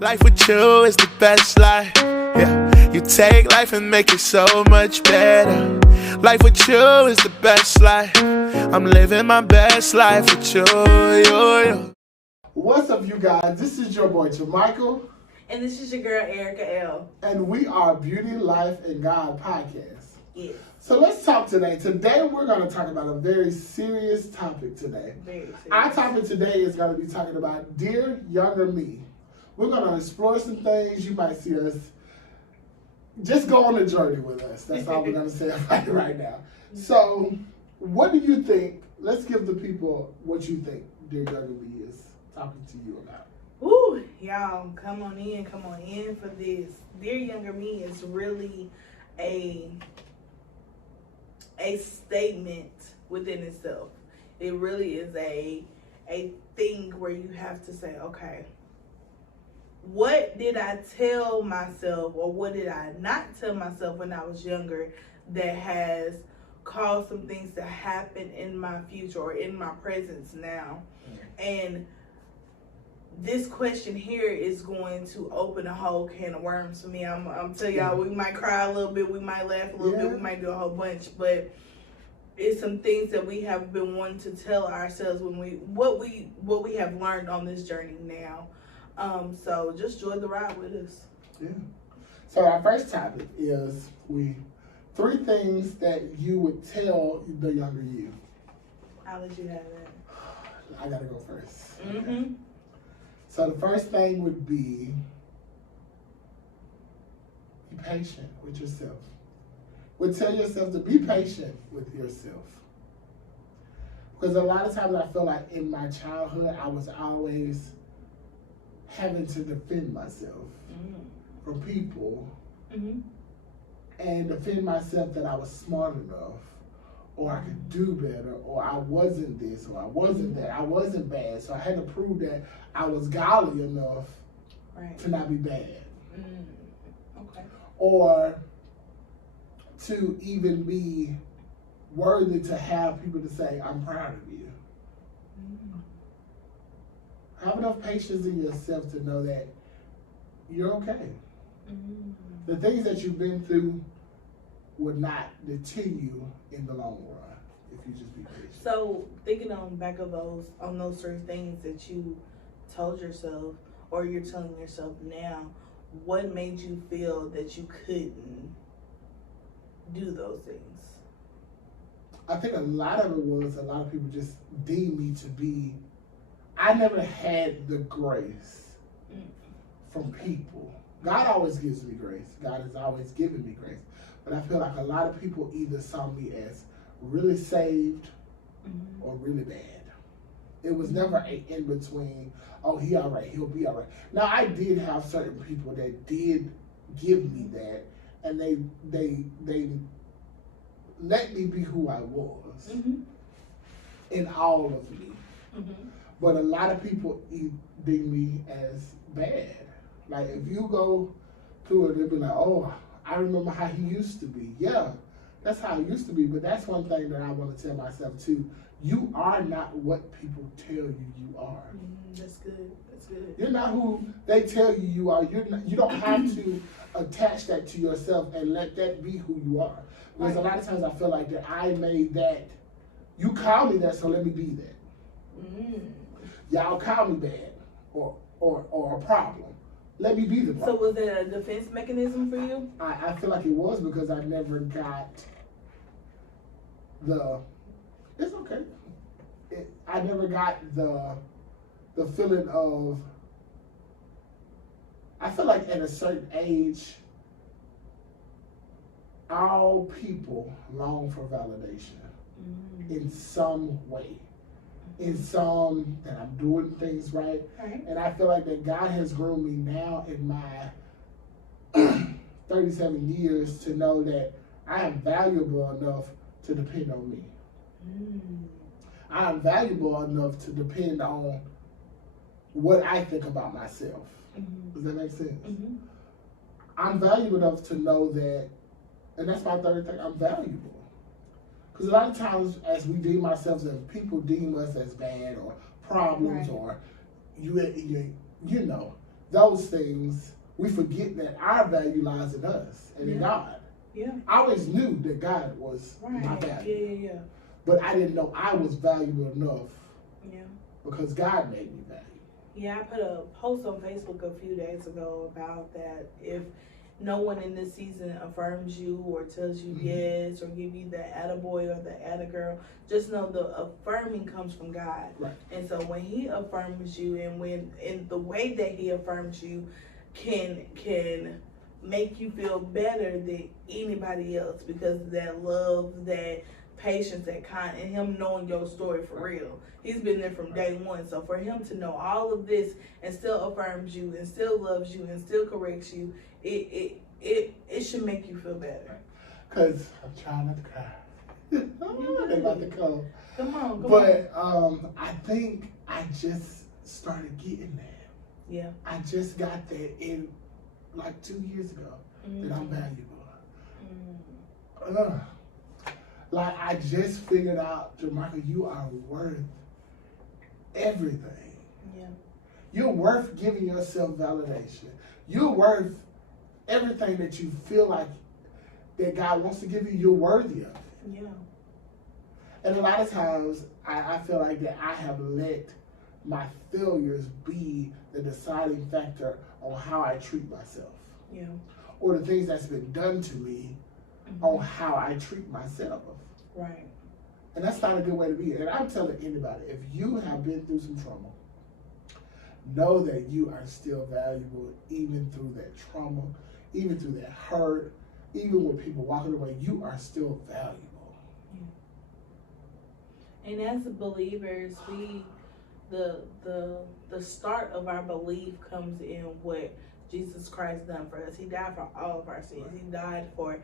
Life with you is the best life. Yeah, you take life and make it so much better. Life with you is the best life. I'm living my best life with you. What's up, you guys? This is your boy, Michael. And this is your girl, Erica L. And we are Beauty, Life, and God podcast. Yes. So let's talk today. Today we're going to talk about a very serious topic today. Very serious. Our topic today is going to be talking about Dear Younger Me. We're going to explore some things. You might see us. Just go on a journey with us. That's all we're going to say about it right now. So what do you think? Let's give the people what you think Dear Younger Me is talking to you about. Ooh, y'all, come on in for this. Dear Younger Me is really a statement within itself. It really is a thing where you have to say, okay, what did I tell myself or what did I not tell myself when I was younger that has caused some things to happen in my future or in my presence now? And this question here is going to open a whole can of worms for me. I'm telling y'all, we might cry a little bit, we might laugh a little bit, we might do a whole bunch, but it's some things that we have been wanting to tell ourselves when what we have learned on this journey now. So just join the ride with us. Yeah. So our first topic is three things that you would tell the younger you. I'll let you have it. I gotta go first. Mm-hmm. Okay. So the first thing would be patient with yourself. Would tell yourself to be patient with yourself. Because a lot of times I feel like in my childhood I was always having to defend myself from people and defend myself that I was smart enough or I could do better or I wasn't this or I wasn't that. I wasn't bad. So I had to prove that I was godly enough to not be bad. Okay. Or to even be worthy to have people to say, I'm proud of you. Have enough patience in yourself to know that you're okay. The things that you've been through would not deter you in the long run if you just be patient. So thinking on back of those certain things that you told yourself or you're telling yourself now, what made you feel that you couldn't do those things? I think a lot of it was a lot of people just deemed me to be. I never had the grace from people. God always gives me grace. God has always given me grace. But I feel like a lot of people either saw me as really saved or really bad. It was never an in-between, oh, he all right, he'll be all right. Now, I did have certain people that did give me that, and they let me be who I was in all of me. But a lot of people deem me as bad. Like, if you go through it, they'll be like, oh, I remember how he used to be. Yeah, that's how he used to be. But that's one thing that I want to tell myself, too. You are not what people tell you are. That's good. That's good. You're not who they tell you are. You don't have to attach that to yourself and let that be who you are. Because a lot of times I feel like that I made that. You call me that, so let me be that. Y'all call me bad or a problem. Let me be the problem. So was it a defense mechanism for you? I feel like it was because I never got it's okay. I never got the feeling of, I feel like at a certain age, all people long for validation in some way. In some that I'm doing things right. And I feel like that God has grown me now in my 37 years to know that I am valuable enough to depend on me. I am valuable enough to depend on what I think about myself. Does that make sense? I'm valuable enough to know that, and that's my third thing, I'm valuable. Because a lot of times, as we deem ourselves, as people deem us as bad or problems, or you know, those things, we forget that our value lies in us and in God. Yeah. I always knew that God was my value. Yeah. But I didn't know I was valuable enough. Yeah. Because God made me valuable. Yeah, I put a post on Facebook a few days ago about that. If no one in this season affirms you or tells you yes or give you the attaboy or the attagirl, just know the affirming comes from God. Right. And so when he affirms you, and when in the way that he affirms you can make you feel better than anybody else, because of that love, that patience, that kind, and him knowing your story for real. He's been there from day one. So for him to know all of this and still affirms you and still loves you and still corrects you, it should make you feel better. Because I'm trying not to cry. They about to come. Come on. But I think I just started getting that. Yeah. I just got that in like 2 years ago that I'm valuable. Like I just figured out, Jamarca, you are worth everything. Yeah. You're worth giving yourself validation. You're worth everything that you feel like that God wants to give you. You're worthy of it. Yeah. And a lot of times, I feel like that I have let my failures be the deciding factor on how I treat myself. Yeah. Or the things that's been done to me on how I treat myself. Right. And that's not a good way to be. And I'm telling anybody, if you have been through some trauma, know that you are still valuable even through that trauma, even through that hurt, even with people walking away, you are still valuable. Yeah. And as believers, the start of our belief comes in what Jesus Christ done for us. He died for all of our sins. He died for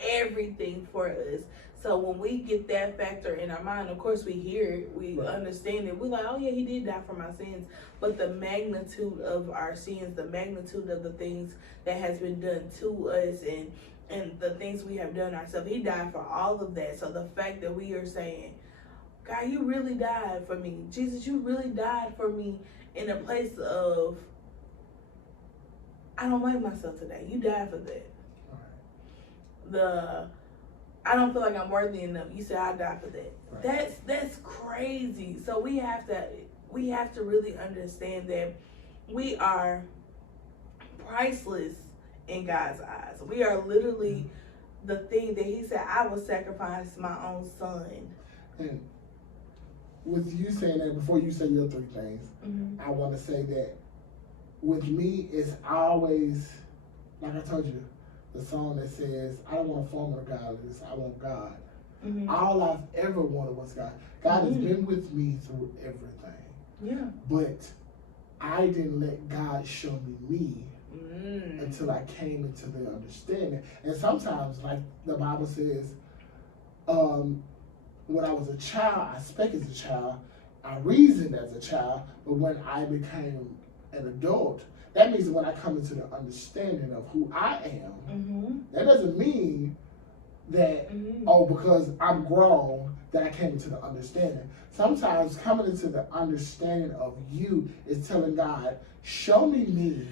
everything for us. So when we get that factor in our mind, of course we hear it, we understand it. We're like, oh yeah, he did die for my sins. But the magnitude of our sins, the magnitude of the things that has been done to us, and the things we have done ourselves, he died for all of that. So the fact that we are saying, God, you really died for me. Jesus, you really died for me, in a place of, I don't like myself today. You died for that. I don't feel like I'm worthy enough. You said I died for that. Right. That's crazy. So we have to really understand that we are priceless in God's eyes. We are literally the thing that he said, I will sacrifice my own son. And with you saying that, before you say your three things, I want to say that with me, it's always, like I told you, the song that says, I don't want a form of godliness, I want God. All I've ever wanted was God. God has been with me through everything. Yeah. But I didn't let God show me until I came into the understanding. And sometimes, like the Bible says, when I was a child, I spake as a child, I reasoned as a child, but when I became an adult, that means that when I come into the understanding of who I am, that doesn't mean that, because I'm grown, that I came into the understanding. Sometimes coming into the understanding of you is telling God, show me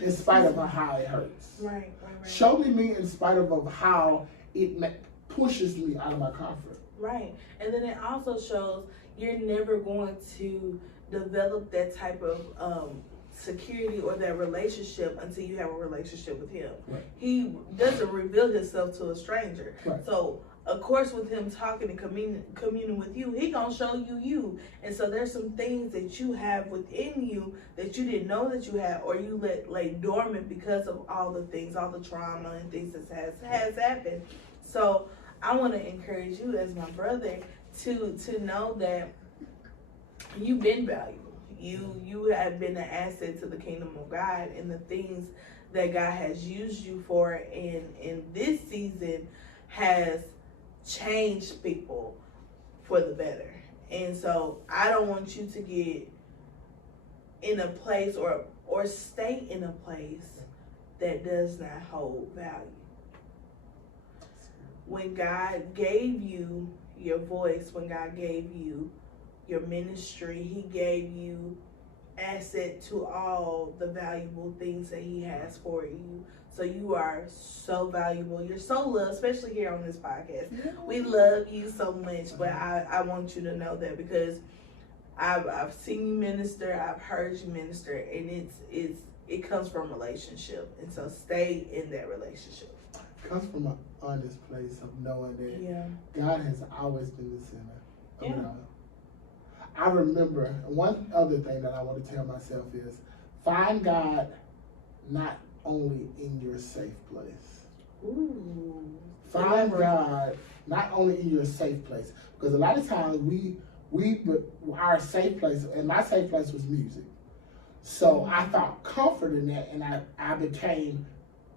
in spite of how it hurts. Right. Show me in spite of how it pushes me out of my comfort. Right. And then it also shows you're never going to develop that type of security or that relationship until you have a relationship with him. Right. He doesn't reveal himself to a stranger. Right. So of course, with him talking and communing with you, he gonna show you. And so there's some things that you have within you that you didn't know that you had, or you let lay dormant because of all the things, all the trauma and things that has happened. So I want to encourage you as my brother to know that you've been valuable. You have been an asset to the kingdom of God, and the things that God has used you for in this season has changed people for the better. And so I don't want you to get in a place or stay in a place that does not hold value. When God gave you your voice, when God gave you your ministry, he gave you asset to all the valuable things that he has for you. So you are so valuable. You're so loved, especially here on this podcast. We love you so much, but I want you to know that because I've seen you minister, I've heard you minister, and it comes from relationship, and so stay in that relationship. It comes from an honest place of knowing that God has always been the center of it all. I remember one other thing that I want to tell myself is find God not only in your safe place. Ooh. Find God not only in your safe place, because a lot of times our safe place, and my safe place was music. So I found comfort in that, and I became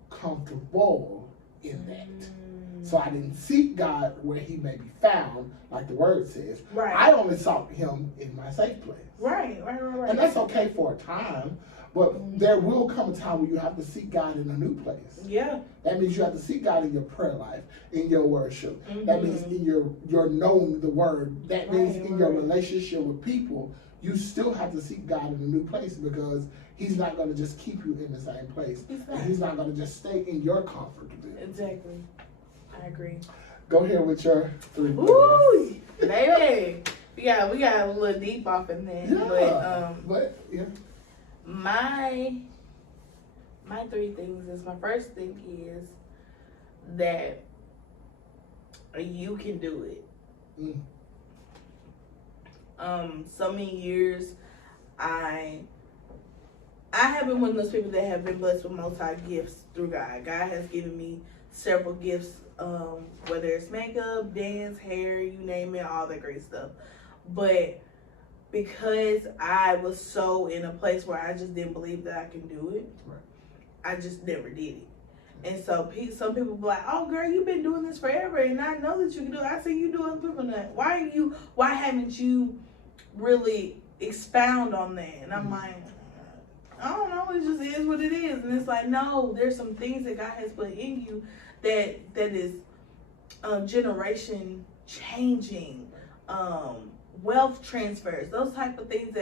comfortable in that. So I didn't seek God where he may be found, like the word says. Right. I only sought him in my safe place. Right. And that's okay for a time, but there will come a time where you have to seek God in a new place. Yeah. That means you have to seek God in your prayer life, in your worship. That means in your knowing the word. That means in your relationship with people. You still have to seek God in a new place because he's not going to just keep you in the same place. And he's not going to just stay in your comfort. Exactly. I agree. Go ahead with your 3 words. Woo! Baby. We got a little deep off in there. But my 3 things is, my first thing is that you can do it. So many years I have been one of those people that have been blessed with multi-gifts through God. God has given me several gifts, whether it's makeup, dance, hair, you name it, all that great stuff. But because I was so in a place where I just didn't believe that I can do it, I just never did it. And so some people be like, "Oh, girl, you've been doing this forever, and I know that you can do it." I say, "You do other people that. Why haven't you really expound on that?" And I'm like, I don't know, it just is what it is. And it's like, no, there's some things that God has put in you that is generation changing, wealth transfers, those type of things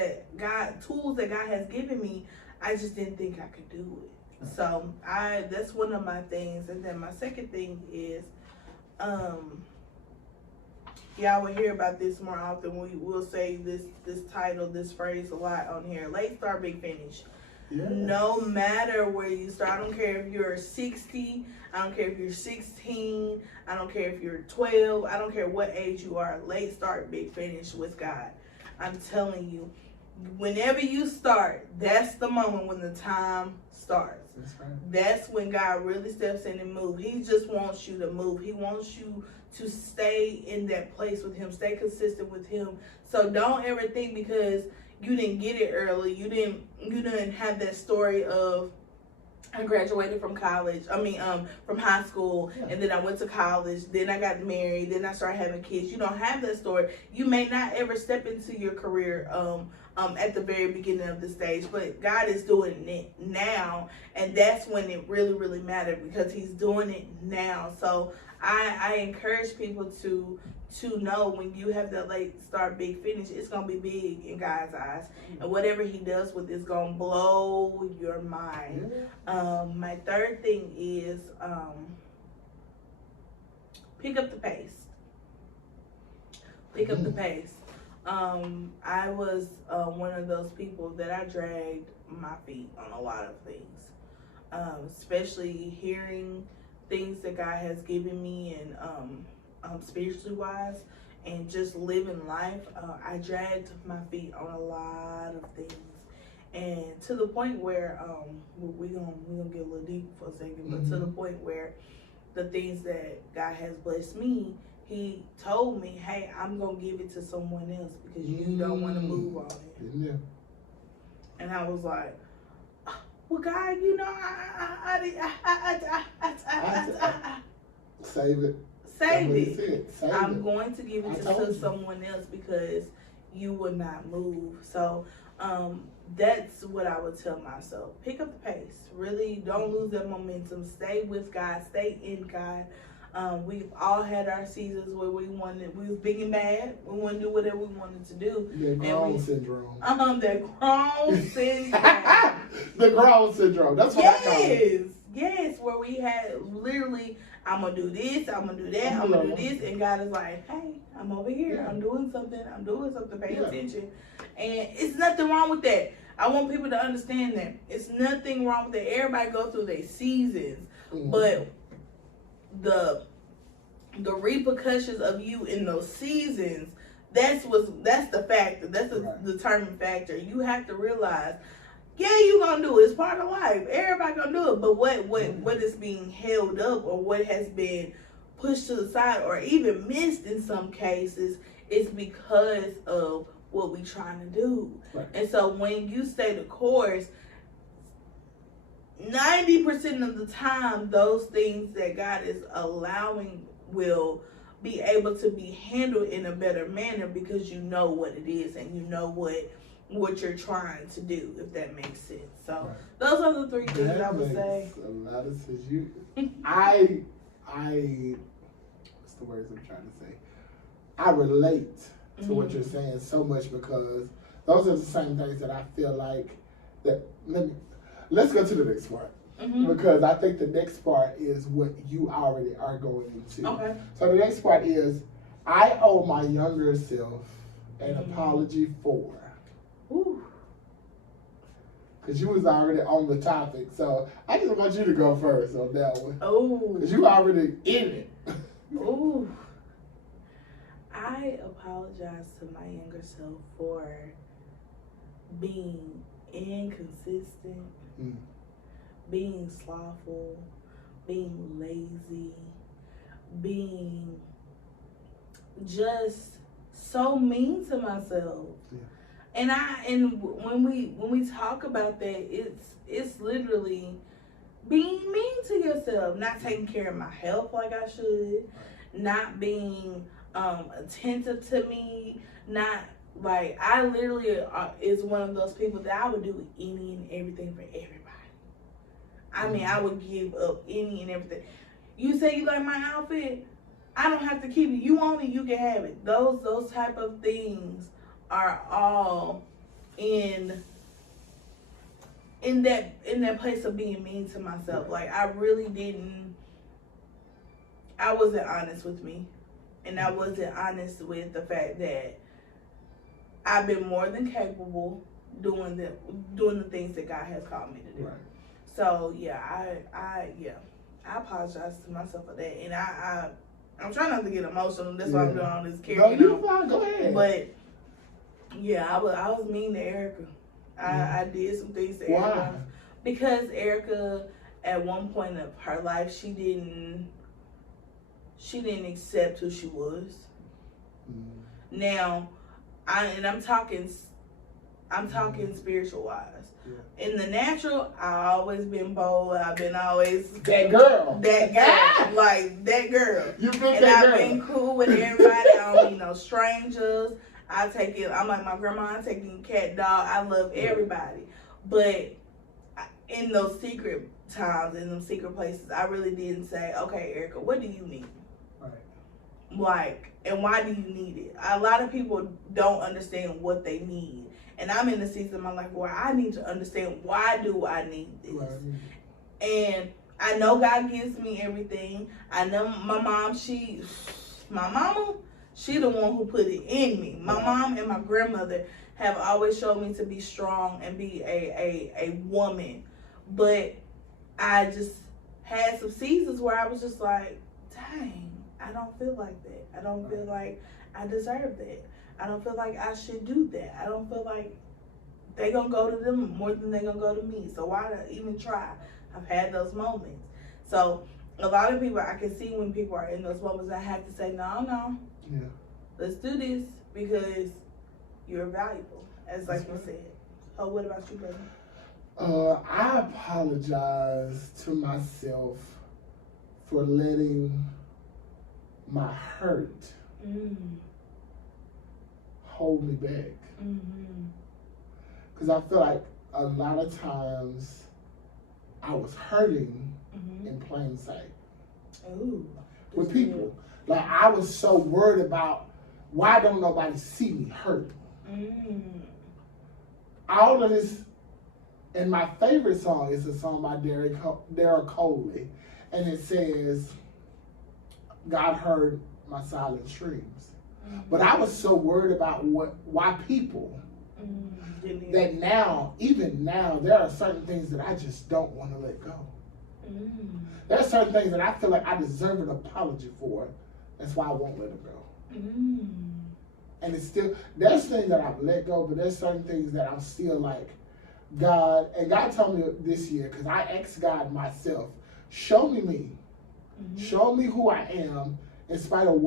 tools that God has given me. I just didn't think I could do it. So that's one of my things. And then my second thing is, y'all will hear about this more often. We will say this title, this phrase a lot on here: late start, big finish. Yes. No matter where you start, I don't care if you're 60, I don't care if you're 16, I don't care if you're 12, I don't care what age you are, late start, big finish with God. I'm telling you, whenever you start, that's the moment when the time starts. That's right. That's when God really steps in and moves. He just wants you to move. He wants you to stay in that place with him, stay consistent with him. So don't ever think because you didn't get it early, you didn't have that story of, I graduated from college, from high school, and then I went to college, then I got married, then I started having kids. You don't have that story. You may not ever step into your career at the very beginning of the stage, but God is doing it now, and that's when it really, really mattered, because he's doing it now. So I encourage people to know when you have that late start, big finish, it's going to be big in God's eyes. And whatever he does with it's going to blow your mind. My third thing is pick up the pace. Pick up the pace. I was one of those people that I dragged my feet on a lot of things, especially hearing things that God has given me and spiritually wise, and just living life. I dragged my feet on a lot of things, and to the point where we're gonna get a little deep for a second, but to the point where the things that God has blessed me, he told me, "Hey, I'm gonna give it to someone else because you don't want to move on it." Yeah. And I was like, "Well, God, Save it. Save it. I'm it. going to give it to someone else because you will not move." So that's what I would tell myself. Pick up the pace. Really don't lose that momentum. Stay with God. Stay in God. We've all had our seasons where we was big and bad. We wanted to do whatever we wanted to do. The grown syndrome. The grown syndrome. The grown syndrome. That's what I call it. Yes, where we had literally, I'm going to do this, I'm going to do that, I'm going to do this. And God is like, hey, I'm over here. Yeah. I'm doing something. Pay attention. And it's nothing wrong with that. I want people to understand that. It's nothing wrong with that. Everybody go through their seasons. Mm-hmm. But the repercussions of you in those seasons, that's the factor. That's the determining factor. You have to realize, yeah, you gonna do it. It's part of life. Everybody gonna do it. But what is being held up, or what has been pushed to the side, or even missed in some cases, is because of what we trying to do. Right. And so when you stay the course, 90% of the time, those things that God is allowing will be able to be handled in a better manner, because you know what it is and you know what you're trying to do, if that makes sense. So those are the three things I would say. A lot of sense. I what's the words I'm trying to say? I relate to what you're saying so much, because those are the same things that I feel like that. Let's go to the next part. Because I think the next part is what you already are going into. Okay. So the next part is, I owe my younger self an apology for. Because you was already on the topic. So I just want you to go first on that one. Oh. Because you already in it. Ooh. I apologize to my younger self for being inconsistent, being slothful, being lazy, being just so mean to myself. Yeah. And when we talk about that, it's literally being mean to yourself, not taking care of my health like I should, not being attentive to me, not like, I literally is one of those people that I would do any and everything for everybody. I mean, I would give up any and everything. You say you like my outfit, I don't have to keep it. You want it, you can have it. Those type of things are all in that place of being mean to myself. Like, I wasn't honest with me, and I wasn't honest with the fact that I've been more than capable doing the things that God has called me to do. Right. So yeah, I apologize to myself for that, and I'm trying not to get emotional. That's why I'm doing all this carrying on. Fine. Go ahead. But yeah, I was mean to Erica. I did some things to Erica. Why? Because Erica, at one point of her life, she didn't accept who she was. Now, I'm talking spiritual wise. Yeah. In the natural, I've always been bold. I've been always that girl, like that girl. You've been and that I've girl. been cool with everybody. I don't need no strangers. I take it. I'm like my grandma. I'm taking cat, dog. I love everybody. But in those secret times, in those secret places, I really didn't say, okay, Erica, what do you need? Right. Like, and why do you need it? A lot of people don't understand what they need. And I'm in the season of my life where I need to understand, why do I need this? Right. And I know God gives me everything. I know my mama, she the one who put it in me. My mom and my grandmother have always showed me to be strong and be a woman. But I just had some seasons where I was just like, dang, I don't feel like that. I don't feel like I deserve that. I don't feel like I should do that. I don't feel like they gonna go to them more than they gonna go to me. So why even try? I've had those moments. So a lot of people, I can see when people are in those moments, I have to say, no. Yeah. Let's do this, because you're valuable, as like you said. Oh, what about you, brother? I apologize to myself for letting my hurt hold me back. Because I feel like a lot of times I was hurting in plain sight. Ooh. with people. Like, I was so worried about, why don't nobody see me hurt? All of this, and my favorite song is a song by Daryl Coley, and it says, God heard my silent screams. But I was so worried about why people, that now, even now, there are certain things that I just don't want to let go. There are certain things that I feel like I deserve an apology for. That's why I won't let it go. And it's still, there's things that I've let go, but there's certain things that I'm still like, God, and God told me this year, because I asked God myself, show me me. Show me who I am in spite of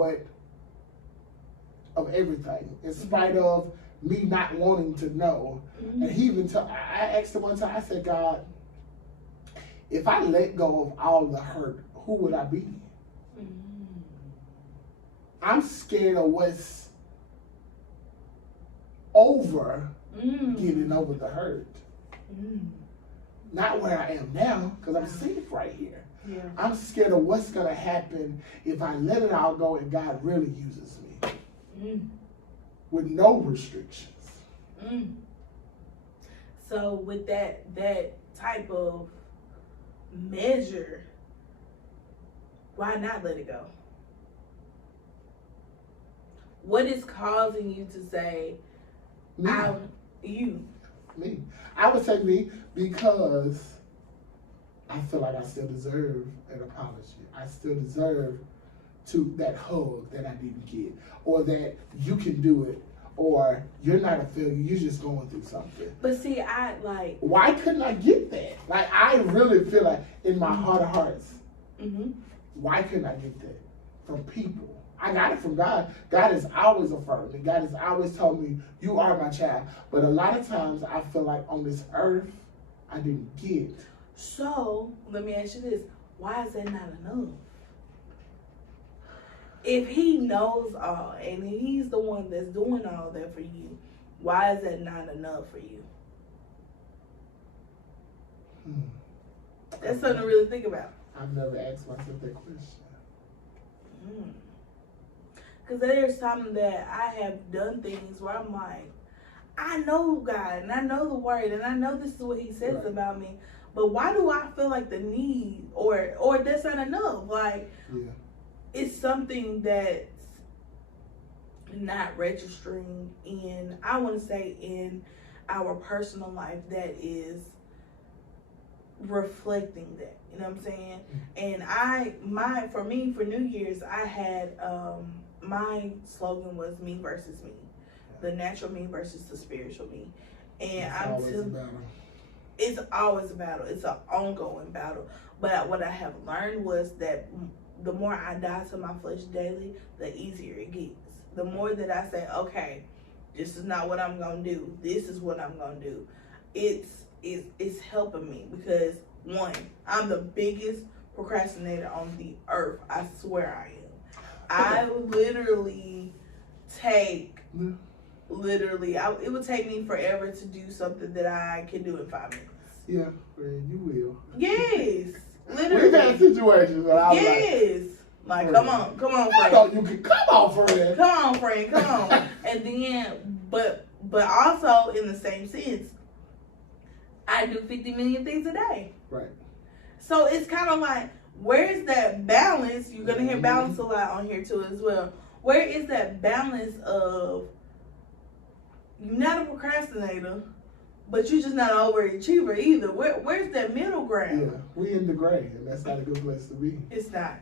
everything, in spite of me not wanting to know. And he even I asked him one time, I said, God, if I let go of all the hurt, who would I be? I'm scared of what's over getting over the hurt. Not where I am now, because I'm safe right here. Yeah. I'm scared of what's going to happen if I let it all go and God really uses me. With no restrictions. So with that type of measure, why not let it go? What is causing you to say, me? Me. I would say me because I feel like I still deserve an apology. I still deserve that hug that I didn't get, or that you can do it, or you're not a failure, you're just going through something. But see, why couldn't I get that? Like, I really feel like in my heart of hearts, why couldn't I get that from people? I got it from God. God has always affirmed me. God has always told me, you are my child. But a lot of times I feel like on this earth, I didn't get. So, let me ask you this. Why is that not enough? If he knows all, and he's the one that's doing all that for you, why is that not enough for you? That's something to really think about. I've never asked myself that question. Because there's times that I have done things where I'm like, I know God, and I know the word, and I know this is what he says about me, but why do I feel like the need, or that's not enough? Like, it's something that's not registering in, I want to say, in our personal life that is reflecting that. You know what I'm saying? And for New Year's, I had, my slogan was me versus me. The natural me versus the spiritual me. And it's always a battle. It's an ongoing battle. But what I have learned was that the more I die to my flesh daily, the easier it gets. The more that I say, okay, this is not what I'm going to do. This is what I'm going to do. It's helping me because, one, I'm the biggest procrastinator on the earth. I swear I am. I literally it would take me forever to do something that I can do in 5 minutes. Yeah, friend, you will. Yes, literally. We've had situations where I was like come on, friend. Come on, friend. Come on, friend, come on. And then, but also in the same sense, I do 50 million things a day. Right. So it's kind of like, where's that balance? You're going to hear balance a lot on here too as well. Where is that balance of, you're not a procrastinator, but you're just not an overachiever either. Where's that middle ground? Yeah, we in the gray, and that's not a good place to be. It's not.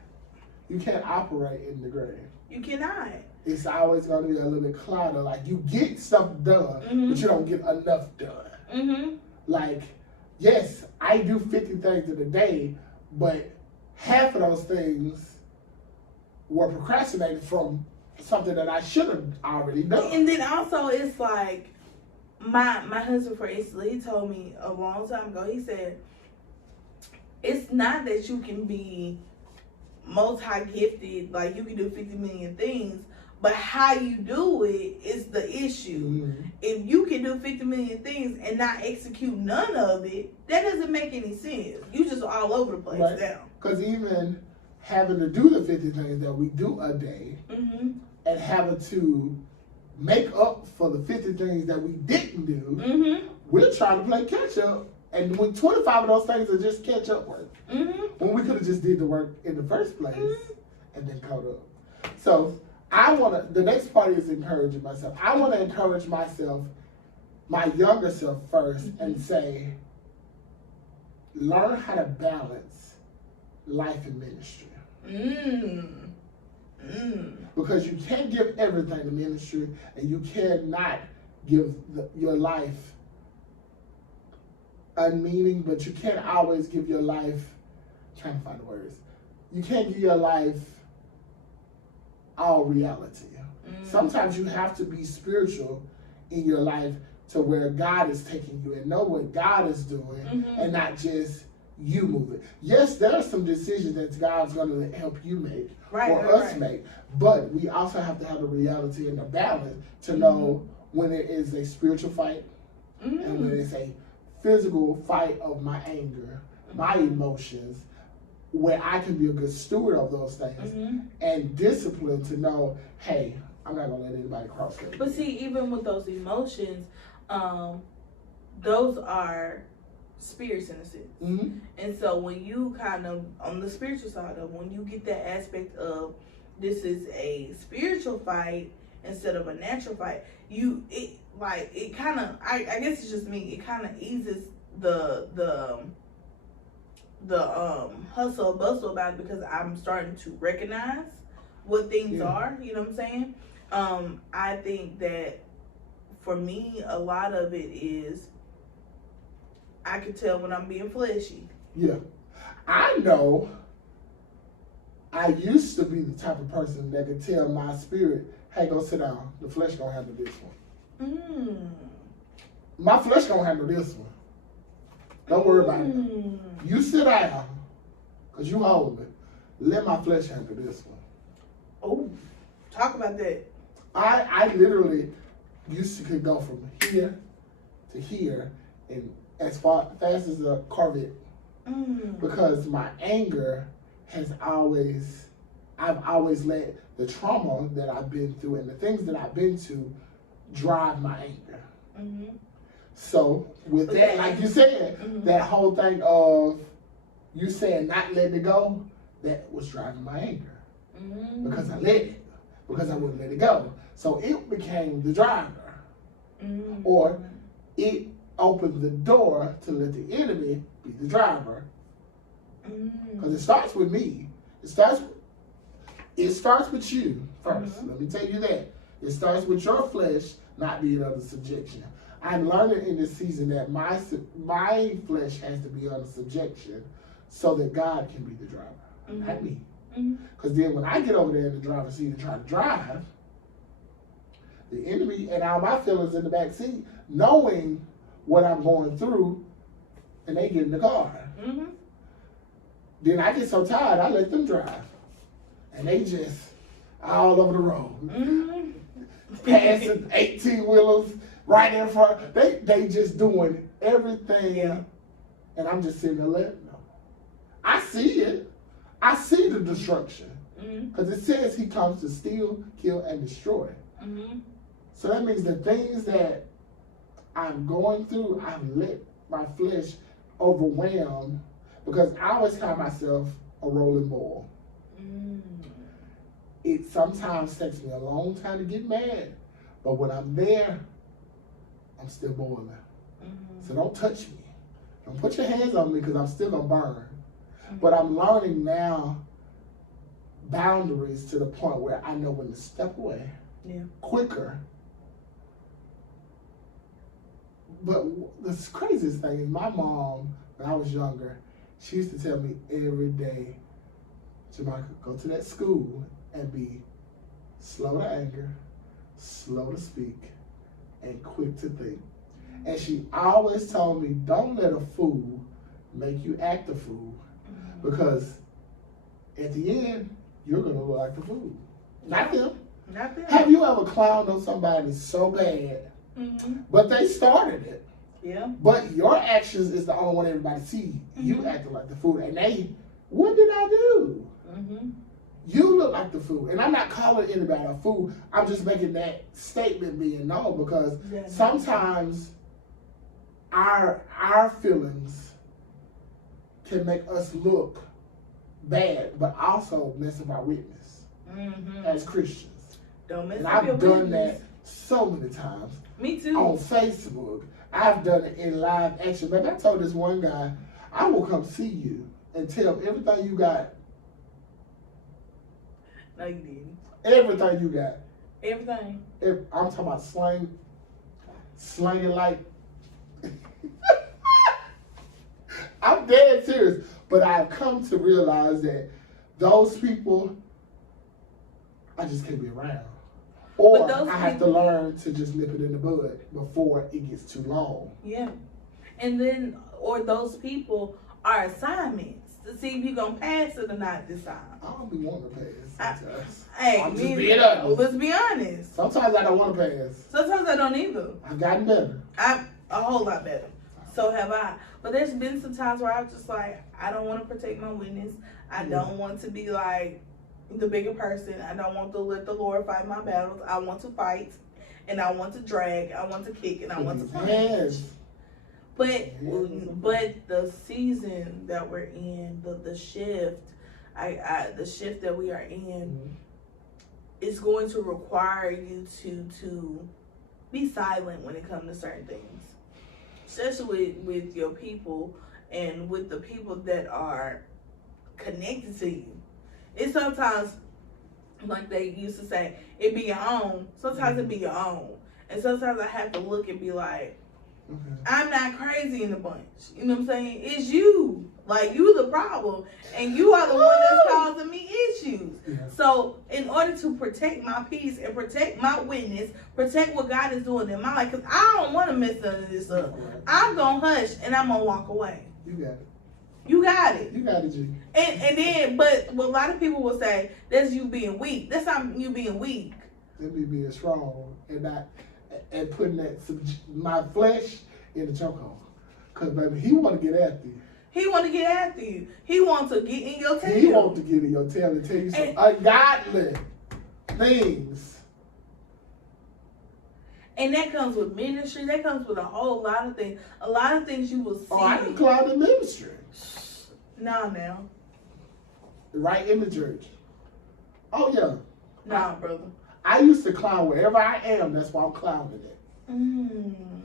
You can't operate in the gray. You cannot. It's always going to be a little bit cloudy. Like, you get stuff done, but you don't get enough done. Like, yes, I do 50 things in a day, but half of those things were procrastinated from something that I should have already done. And then also, it's like, my husband, for instance, he told me a long time ago, he said, it's not that you can be multi-gifted, like you can do 50 million things, but how you do it is the issue. If you can do 50 million things and not execute none of it, that doesn't make any sense. You just all over the place now. Because even having to do the 50 things that we do a day, and having to make up for the 50 things that we didn't do, we're trying to play catch up. And when 25 of those things are just catch up work, when we could have just did the work in the first place and then caught up. So the next part is encouraging myself. I want to encourage myself, my younger self first, and say, learn how to balance life and ministry. Because you can't give everything to ministry, and you cannot give your life unmeaning, but you can't always give your life, I'm trying to find the words, you can't give your life all reality. Sometimes you have to be spiritual in your life to where God is taking you and know what God is doing, and not just you moving. Yes, there are some decisions that God's going to help you make or us make, but we also have to have the reality and the balance to know when it is a spiritual fight and when it's a physical fight of my anger, my emotions, where I can be a good steward of those things, and discipline to know, hey, I'm not going to let anybody cross that. But see, even with those emotions, those are spirits in a sense. And so when you kind of, on the spiritual side of, when you get that aspect of this is a spiritual fight instead of a natural fight, it kind of, I guess it's just me, it kind of eases the hustle bustle about it, because I'm starting to recognize what things are, you know what I'm saying? I think that for me, a lot of it is, I can tell when I'm being fleshy. Yeah. I know I used to be the type of person that could tell my spirit, hey, go sit down. The flesh gonna handle this one. My flesh gonna handle this one. Don't worry about it. You sit down, because you hold it. Let my flesh handle this one. Oh, talk about that. I literally used to could go from here to here and as fast as a Corvette, because my anger has I've always let the trauma that I've been through and the things that I've been to drive my anger. So with that, like you said, that whole thing of you saying not letting it go, that was driving my anger, because I let it, because I wouldn't let it go. So it became the driver, or it opened the door to let the enemy be the driver. Because it starts with me. It starts with you first. Let me tell you that. It starts with your flesh not being under subjection. I'm learning in this season that my flesh has to be under subjection so that God can be the driver, not me. Because then when I get over there in the driver's seat and try to drive, the enemy and all my feelings in the back seat, knowing what I'm going through, and they get in the car. Then I get so tired, I let them drive. And they just all over the road. Passing 18-wheelers right in front. They just doing everything. And I'm just sitting there letting them. I see it. I see the destruction. Because it says he comes to steal, kill, and destroy. So that means the things that I'm going through, I've let my flesh overwhelm, because I always call myself a rolling ball. It sometimes takes me a long time to get mad, but when I'm there, I'm still boiling. So don't touch me. Don't put your hands on me, because I'm still going to burn. But I'm learning now boundaries to the point where I know when to step away quicker. But the craziest thing is my mom, when I was younger, she used to tell me every day, Jamaica, go to that school and be slow to anger, slow to speak, and quick to think. And she always told me, don't let a fool make you act a fool, because at the end, you're going to look like the fool. Not them. Not them. Have you ever clowned on somebody so bad, but they started it? Yeah. But your actions is the only one everybody sees. You acting like the fool. And they, what did I do? Mm-hmm. You look like the fool. And I'm not calling anybody a fool. I'm just making that statement being known because sometimes our feelings can make us look bad, but also mess up our witness as Christians. Don't mess and up your I've done witness. that so many times. Me too. On Facebook. I've done it in live action. But I told this one guy, I will come see you and tell him everything you got. No, you didn't. Everything you got. Everything. I'm talking about slanging like. I'm dead serious. But I've come to realize that those people, I just can't be around. Or I have to learn to just nip it in the bud before it gets too long. Yeah. And then, or those people are assignments to see if you're going to pass it or not this time. I don't be wanting to pass sometimes. I'm just being honest. Let's be honest. Sometimes I don't want to pass. Sometimes I don't either. I've gotten better. I'm a whole lot better. So have I. But there's been some times where I was just like, I don't want to protect my witness. I don't want to be like the bigger person. I don't want to let the Lord fight my battles. I want to fight, and I want to drag. I want to kick, and I want to punch. But the season that we're in, the shift, the shift that we are in, is going to require you to be silent when it comes to certain things, especially with your people and with the people that are connected to you. It's sometimes, like they used to say, it be your own. Sometimes it be your own. And sometimes I have to look and be like, I'm not crazy in the bunch. You know what I'm saying? It's you. Like, you the problem. And you are the one that's causing me issues. Yeah. So, in order to protect my peace and protect my witness, protect what God is doing in my life, because I don't want to mess none of this up. I'm going to hush and I'm going to walk away. You got it. You got it. You got it, G. And then, but what a lot of people will say, that's you being weak. That's not you being weak. That's me being strong and putting my flesh in the chokehold. Because, baby, he want to get after you. He want to get after you. He wants to get in your tail. He want to get in your tail and tell you some ungodly things. And that comes with ministry. That comes with a whole lot of things. A lot of things you will see. Oh, I can clown the ministry. Nah, now. Right in the church. Oh, yeah. Nah, brother. I used to clown wherever I am. That's why I'm clowning it.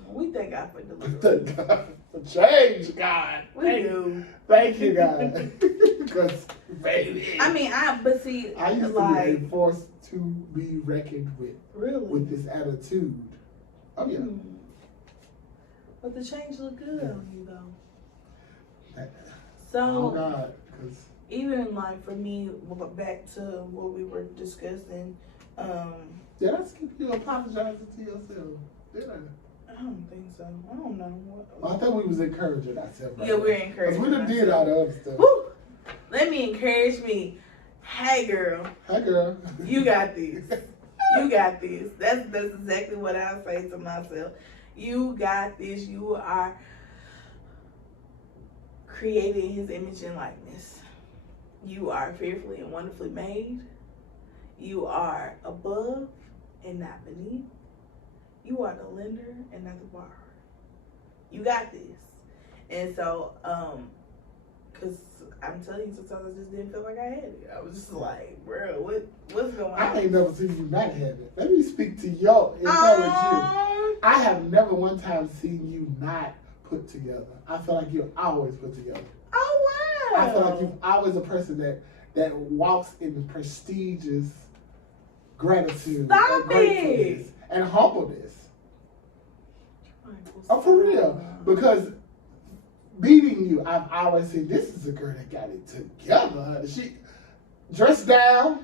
We thank God for deliverance. Thank God for change, God. We do. Thank you, God. Because, baby. I mean, but see, I used to be a force to be reckoned with. Really? With this attitude. Oh, yeah. But the change look good on you, though. So, oh, God. Cause even like for me, back to what we were discussing. Did I skip you apologizing to yourself? Did I? I don't think so. I don't know. I thought we was encouraging ourselves. Right, yeah, we're encouraging. We done did all the other stuff. Woo! Let me encourage me. Hey, girl. Hi, girl. You got this. You got this. That's exactly what I say to myself. You got this. You are created in His image and likeness. You are fearfully and wonderfully made. You are above and not beneath. You are the lender and not the borrower. You got this. And so, because I'm telling you, sometimes I just didn't feel like I had it. I was just like, bro, what's going on? I ain't never seen you not have it. Let me speak to your encourage you. I have never one time seen you not put together. I feel like you're always put together. Oh, wow. I feel like you're always a person that walks in the prestigious gratitude and gratefulness and humbleness. Oh, for real. Because meeting you, I've always said, this is a girl that got it together. She dressed down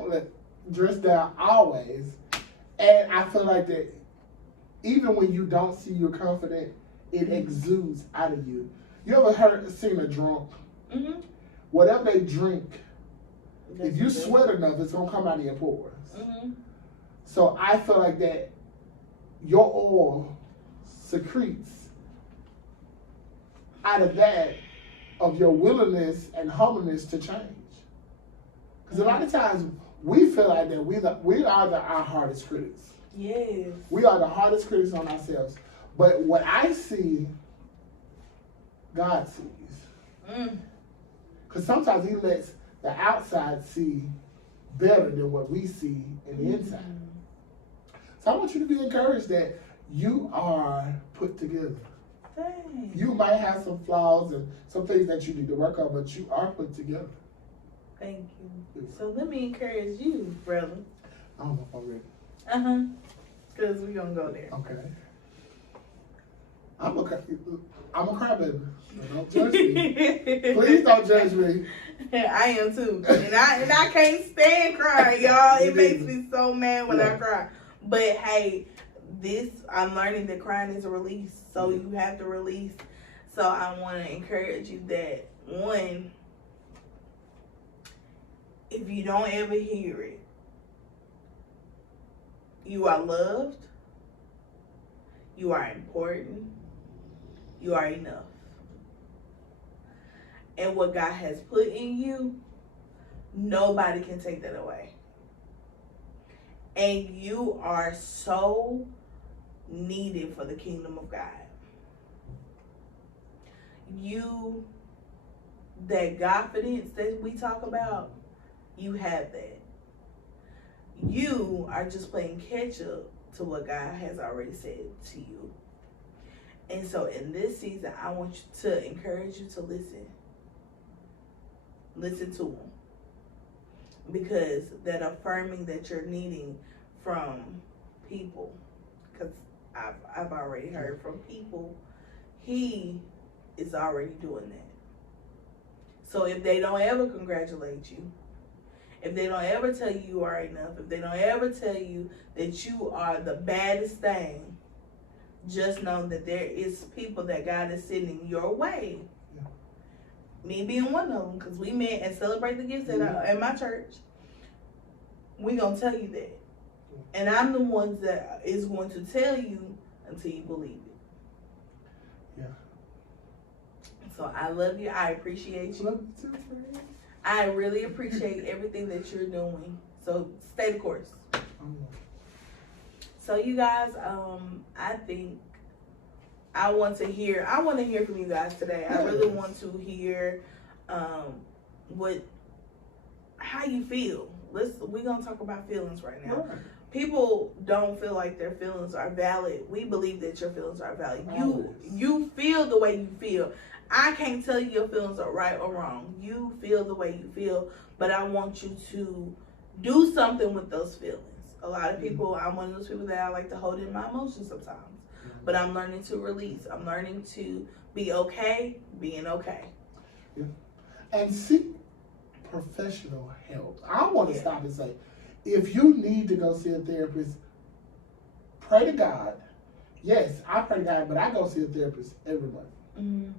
always. And I feel like that even when you don't see you're confident, it exudes out of you. You ever seen a drunk? Mm-hmm. Whatever they drink, if you sweat enough, it's going to come out of your pores. Mm-hmm. So I feel like that your oil secretes out of that of your willingness and humbleness to change. Because a lot of times we feel like that we are our hardest critics. Yes. We are the hardest critics on ourselves. But what I see, God sees. Because sometimes He lets the outside see better than what we see in the inside. So I want you to be encouraged that you are put together. Thanks. You might have some flaws and some things that you need to work on, but you are put together. Thank you. So let me encourage you, brother. I don't know if I'm ready. Because we're going to go there. Okay. I'm a crybaby. So don't judge me. Please don't judge me. I am too. And I can't stand crying, y'all. It makes me so mad when I cry. But hey, I'm learning that crying is a release. So you have to release. So I want to encourage you that, one, if you don't ever hear it, you are loved. You are important. You are enough. And what God has put in you, nobody can take that away. And you are so needed for the kingdom of God. That confidence that we talk about, you have that. You are just playing catch up to what God has already said to you. And so in this season, I want you to encourage you to listen. Listen to Him. Because that affirming that you're needing from people, because I've already heard from people, He is already doing that. So if they don't ever congratulate you, if they don't ever tell you you are enough, if they don't ever tell you that you are the baddest thing, just know that there is people that God is sending your way. Yeah. Me being one of them, because we met and celebrate the gifts at my church. We gonna tell you that, and I'm the one that is going to tell you until you believe it. Yeah. So I love you. I appreciate you. Love you too, friend. I really appreciate everything that you're doing. So stay the course. So you guys, I think I want to hear from you guys today. I really want to hear how you feel. We're gonna talk about feelings right now. Right. People don't feel like their feelings are valid. We believe that your feelings are valid. You feel the way you feel. I can't tell you your feelings are right or wrong. You feel the way you feel, but I want you to do something with those feelings. A lot of people, I'm one of those people that I like to hold in my emotions sometimes. But I'm learning to release. I'm learning to be okay being okay. Yeah. And seek professional help. I want to stop and say, if you need to go see a therapist, pray to God. Yes, I pray to God, but I go see a therapist every month. Mm-hmm.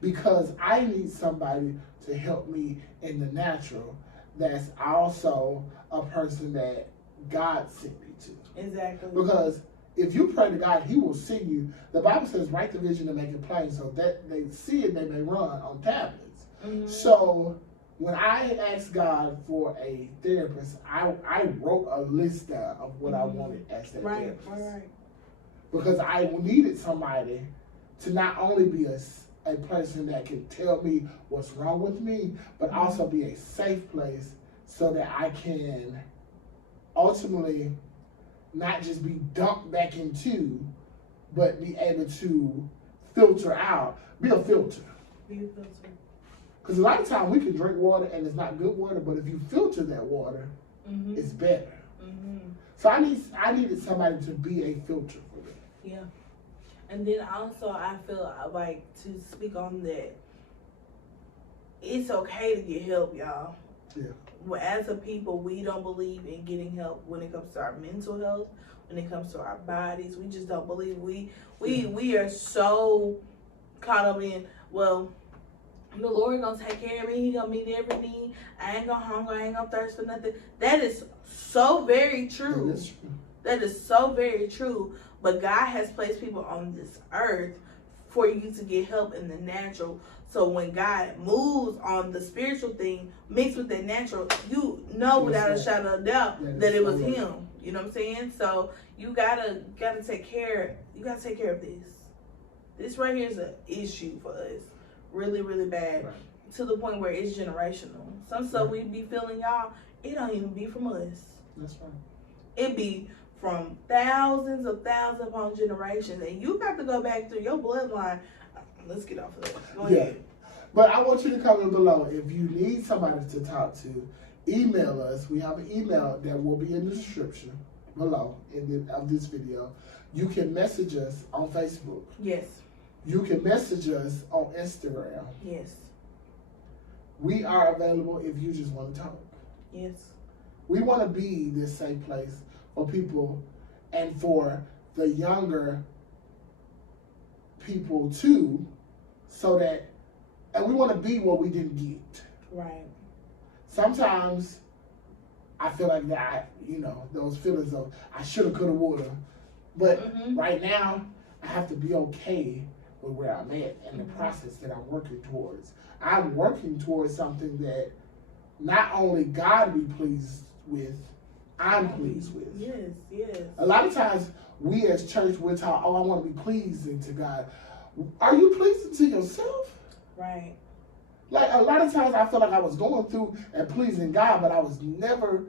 Because I need somebody to help me in the natural that's also a person that God sent me to. Exactly. Because if you pray to God, He will send you. The Bible says, write the vision and make it plain so that they see it, they may run on tablets. Mm-hmm. So when I asked God for a therapist, I wrote a list down of what I wanted as that therapist. Right. Because I needed somebody to not only be a person that can tell me what's wrong with me, but also be a safe place so that I can ultimately not just be dumped back into, but be able to filter out, be a filter. Be a filter. Because a lot of times we can drink water and it's not good water, but if you filter that water, it's better. Mm-hmm. So I needed somebody to be a filter for me. Yeah. And then also I feel like to speak on that, it's okay to get help, y'all. Yeah. Well, as a people, we don't believe in getting help when it comes to our mental health, when it comes to our bodies. We just don't believe. We are so caught up in, well, the Lord gonna take care of me. He gonna meet every need. I ain't gonna hunger. I ain't gonna thirst for nothing. That is so very true. That is so very true. But God has placed people on this earth for you to get help in the natural. So when God moves on the spiritual thing mixed with the natural, you know without a shadow of doubt that it was him. You know what I'm saying? So you gotta take care. You gotta take care of this. This right here is an issue for us, really, really bad, to the point where it's generational. Some stuff we be feeling, y'all, it don't even be from us. That's right. It be from thousands upon generations, and you got to go back through your bloodline. Let's get off of that. Go ahead. But I want you to comment below if you need somebody to talk to. Email us. We have an email that will be in the description below of this video. You can message us on Facebook. Yes. You can message us on Instagram. Yes. We are available if you just want to talk. Yes. We want to be this safe place for people and for the younger people too, so that, and we want to be what we didn't get. Right. Sometimes I feel like that, those feelings of I shoulda, coulda, woulda. But right now, I have to be okay with where I'm at and the process that I'm working towards. I'm working towards something that not only God be pleased with, I'm pleased with. Yes, yes. A lot of times, we as church, we're taught, I want to be pleasing to God. Are you pleasing to yourself? Right. Like, a lot of times I feel like I was going through and pleasing God, but I was never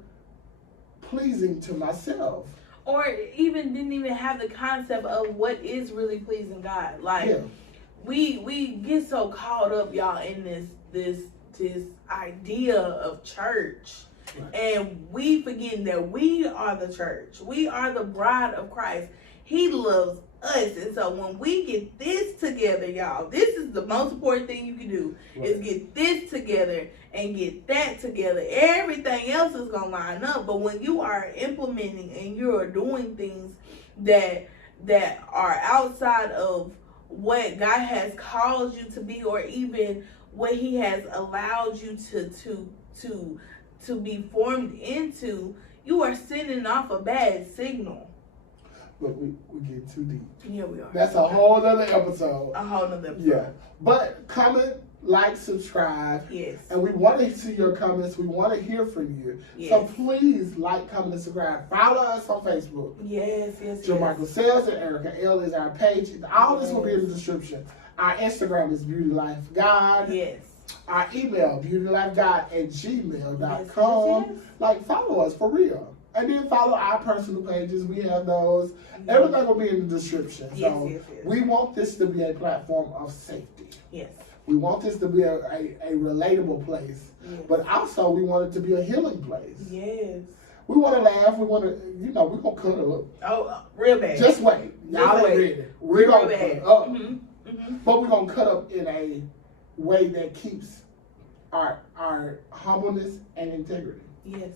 pleasing to myself. Or didn't even have the concept of what is really pleasing God. Like, we get so caught up, y'all, in this idea of church. Right. And we forgetting that we are the church. We are the bride of Christ. He loves us. And so when we get this together, y'all, this is the most important thing you can do, is get this together and get that together. Everything else is going to line up. But when you are implementing and you are doing things that are outside of what God has called you to be, or even what he has allowed you to be formed into, you are sending off a bad signal. But we get too deep. Yeah, we are. That's a whole other episode. A whole other episode. Yeah. But comment, like, subscribe. Yes. And we want to see your comments. We want to hear from you. Yes. So please like, comment, and subscribe. Follow us on Facebook. Yes. Jermichael Selves and Erica L is our page. All this will be in the description. Our Instagram is Beauty Life God. Yes. Our email, beautylifegod@gmail.com. Yes. Like, follow us for real. And then follow our personal pages. We have those. Yes. Everything will be in the description. So we want this to be a platform of safety. Yes. We want this to be a relatable place. Yes. But also we want it to be a healing place. Yes. We want to laugh. We want to, we're going to cut up. Oh, real bad. Just wait. Y'all ain't ready. We're going to cut up. But we're going to cut up in a way that keeps our humbleness and integrity. Yes.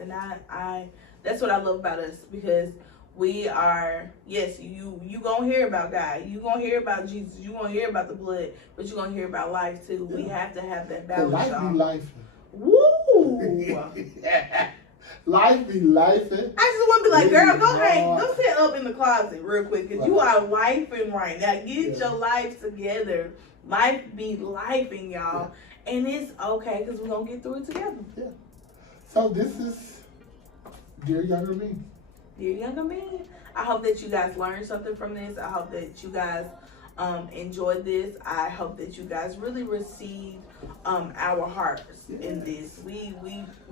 And I that's what I love about us, because we are, yes, you gonna hear about God, you gonna hear about Jesus, you gonna hear about the blood, but you gonna hear about life too. Yeah. We have to have that balance. Life be life. Woo! Life be life. I just want to be like, girl, go sit up in the closet real quick, because you are lifing right now. Get your life together. Life be lifing, y'all. Yeah. And it's okay, because we're gonna get through it together. Yeah. So this is Dear Younger Me. Dear Younger Me. I hope that you guys learned something from this. I hope that you guys enjoyed this. I hope that you guys really received our hearts in this. We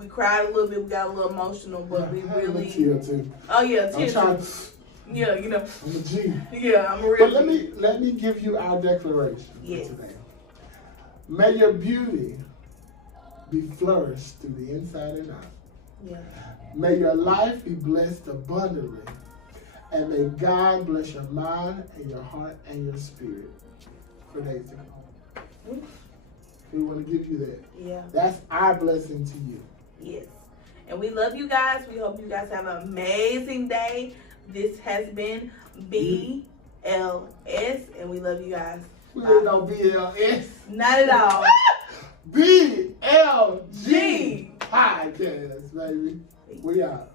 cried a little bit. We got a little emotional, but we really. Tear too. Oh yeah, tear too. Yeah, I'm a G. Yeah, I'm a real. But let me give you our declaration for today. May your beauty be flourished through the inside and out. Yeah. May your life be blessed abundantly, and may God bless your mind and your heart and your spirit for days to come. We want to give you that. Yeah. That's our blessing to you. Yes. And we love you guys. We hope you guys have an amazing day. This has been BLS, and we love you guys. We ain't no BLS. Not at all. BLG podcast, baby. We out.